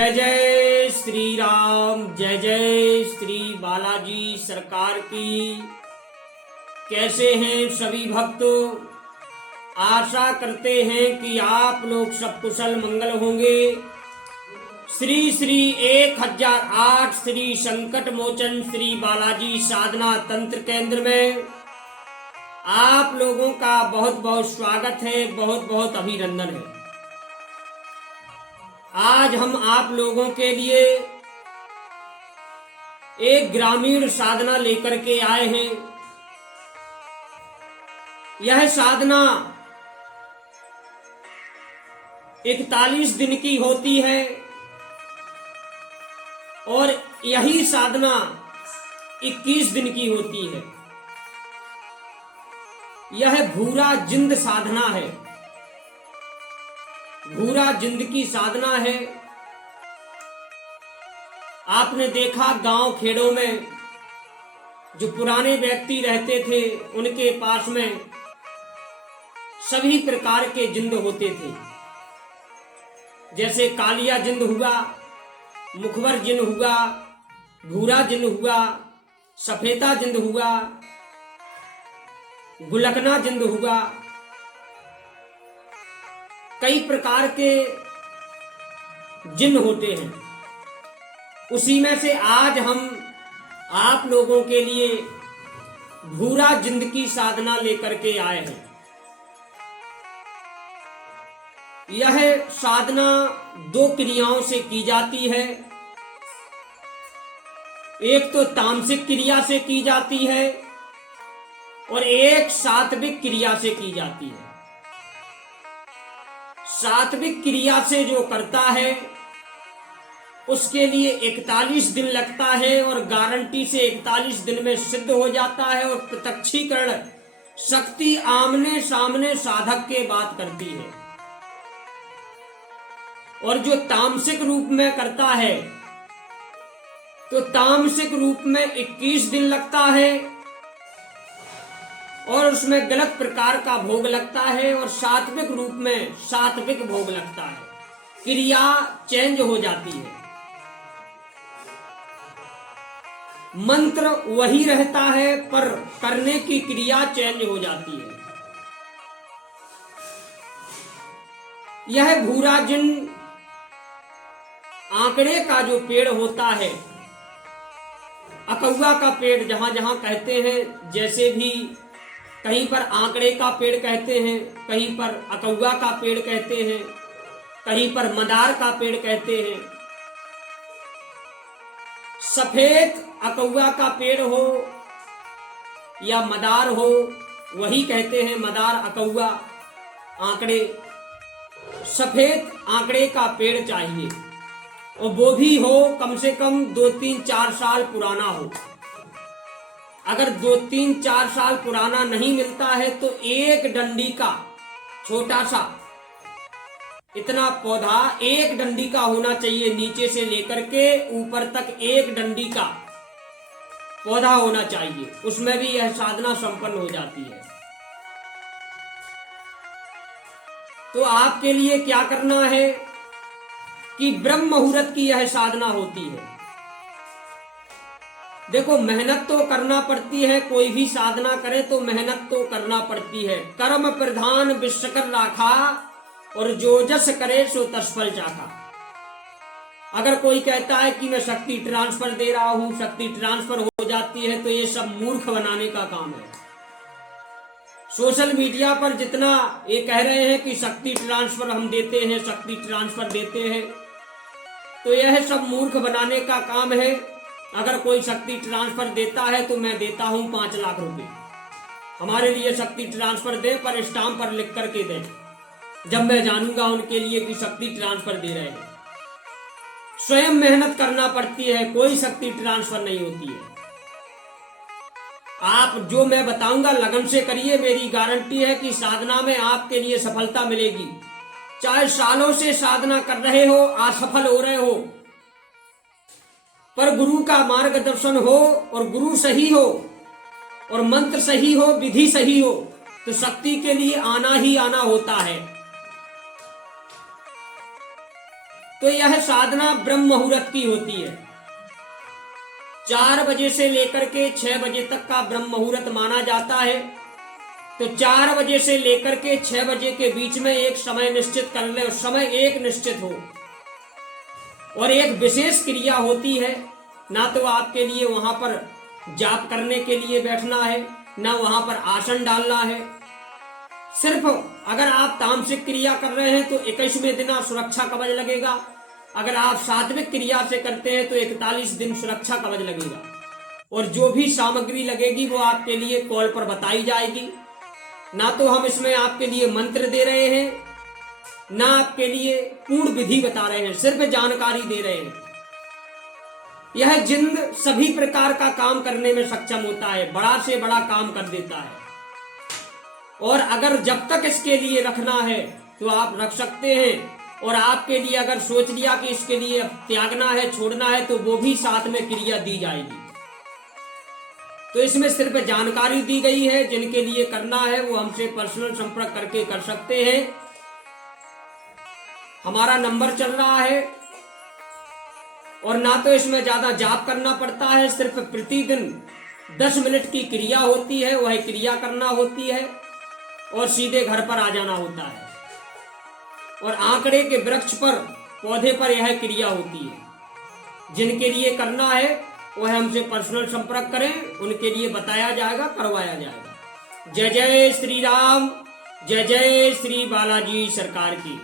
जय जय श्री राम, जय जय श्री बालाजी सरकार की। कैसे हैं सभी भक्तों? आशा करते हैं कि आप लोग सब कुशल मंगल होंगे। श्री श्री 1008 श्री संकट मोचन श्री बालाजी साधना तंत्र केंद्र में आप लोगों का बहुत बहुत स्वागत है, बहुत बहुत अभिनंदन है। आज हम आप लोगों के लिए एक ग्रामीण साधना लेकर के आए हैं। यह साधना 41 दिन की होती है और यही साधना 21 दिन की होती है। यह भूरा जिंद साधना है, भूरा जिंद की साधना है। आपने देखा गांव खेड़ों में जो पुराने व्यक्ति रहते थे उनके पास में सभी प्रकार के जिंद होते थे, जैसे कालिया जिंद हुआ, मुखबर जिंद हुआ, भूरा जिंद हुआ, सफेदा जिंद हुआ, गुलकना जिंद हुआ। कई प्रकार के जिन्न होते हैं। उसी में से आज हम आप लोगों के लिए भूरा जिंद की साधना लेकर के आए हैं। यह साधना 2 क्रियाओं से की जाती है। एक तो तामसिक क्रिया से की जाती है और एक सात्विक क्रिया से की जाती है। सात्विक क्रिया से जो करता है उसके लिए 41 दिन लगता है और गारंटी से 41 दिन में सिद्ध हो जाता है और प्रत्यक्षीकरण शक्ति आमने सामने साधक के बात करती है। और जो तामसिक रूप में करता है तो तामसिक रूप में 21 दिन लगता है और उसमें गलत प्रकार का भोग लगता है और सात्विक रूप में सात्विक भोग लगता है। क्रिया चेंज हो जाती है, मंत्र वही रहता है पर करने की क्रिया चेंज हो जाती है। यह भूरा जिन आंकड़े का जो पेड़ होता है, अकौआ का पेड़ जहां जहां कहते हैं, जैसे भी कहीं पर आंकड़े का पेड़ कहते हैं, कहीं पर अकौआ का पेड़ कहते हैं, कहीं पर मदार का पेड़ कहते हैं। सफेद अकौआ का पेड़ हो या मदार हो, वही कहते हैं मदार अकौआ आंकड़े। सफेद आंकड़े का पेड़ चाहिए और वो भी हो कम से कम 2-3-4 साल पुराना हो। अगर 2-3-4 साल पुराना नहीं मिलता है तो एक डंडी का छोटा सा इतना पौधा, एक डंडी का होना चाहिए, नीचे से लेकर के ऊपर तक एक डंडी का पौधा होना चाहिए। उसमें भी यह साधना संपन्न हो जाती है। तो आपके लिए क्या करना है कि ब्रह्म मुहूर्त की यह साधना होती है। देखो, मेहनत तो करना पड़ती है, कोई भी साधना करे तो मेहनत तो करना पड़ती है। कर्म प्रधान विश्वकर राखा और जो जस करे सो तत्फल चाखा। अगर कोई कहता है कि मैं शक्ति ट्रांसफर दे रहा हूं, शक्ति ट्रांसफर हो जाती है, तो ये सब मूर्ख बनाने का काम है। सोशल मीडिया पर जितना ये कह रहे हैं कि शक्ति ट्रांसफर हम देते हैं, शक्ति ट्रांसफर देते हैं, तो यह सब मूर्ख बनाने का काम है। अगर कोई शक्ति ट्रांसफर देता है तो मैं देता हूं 5 लाख रुपए। हमारे लिए शक्ति ट्रांसफर दे, पर स्टाम्प पर लिख करके दे, जब मैं जानूंगा उनके लिए कि शक्ति ट्रांसफर दे रहे हैं। स्वयं मेहनत करना पड़ती है, कोई शक्ति ट्रांसफर नहीं होती है। आप जो मैं बताऊंगा लगन से करिए, मेरी गारंटी है कि साधना में आपके लिए सफलता मिलेगी। चाहे सालों से साधना कर रहे हो, असफल हो रहे हो, पर गुरु का मार्गदर्शन हो और गुरु सही हो और मंत्र सही हो, विधि सही हो, तो शक्ति के लिए आना ही आना होता है। तो यह साधना ब्रह्म मुहूर्त की होती है। 4 बजे से लेकर के 6 बजे तक का ब्रह्म मुहूर्त माना जाता है। तो 4 बजे से लेकर के 6 बजे के बीच में एक समय निश्चित कर ले, उस समय एक निश्चित हो और एक विशेष क्रिया होती है। ना तो आपके लिए वहां पर जाप करने के लिए बैठना है, ना वहां पर आसन डालना है। सिर्फ अगर आप तामसिक क्रिया कर रहे हैं तो 21वें दिन सुरक्षा कवच लगेगा। अगर आप सात्विक क्रिया से करते हैं तो 41 दिन सुरक्षा कवच लगेगा। और जो भी सामग्री लगेगी वो आपके लिए कॉल पर बताई जाएगी। ना तो हम इसमें आपके लिए मंत्र दे रहे हैं, ना आपके लिए पूर्ण विधि बता रहे हैं, सिर्फ जानकारी दे रहे हैं। यह जिंद सभी प्रकार का काम करने में सक्षम होता है, बड़ा से बड़ा काम कर देता है। और अगर जब तक इसके लिए रखना है तो आप रख सकते हैं, और आपके लिए अगर सोच लिया कि इसके लिए त्यागना है, छोड़ना है, तो वो भी साथ में क्रिया दी जाएगी। तो इसमें सिर्फ जानकारी दी गई है। जिनके लिए करना है वो हमसे पर्सनल संपर्क करके कर सकते हैं। हमारा नंबर चल रहा है। और ना तो इसमें ज्यादा जाप करना पड़ता है, सिर्फ प्रतिदिन 10 मिनट की क्रिया होती है, वह क्रिया करना होती है और सीधे घर पर आ जाना होता है। और आंकड़े के वृक्ष पर, पौधे पर यह क्रिया होती है। जिनके लिए करना है वह हमसे पर्सनल संपर्क करें, उनके लिए बताया जाएगा, करवाया जाएगा। जय जय श्री राम, जय जय श्री बालाजी सरकार की।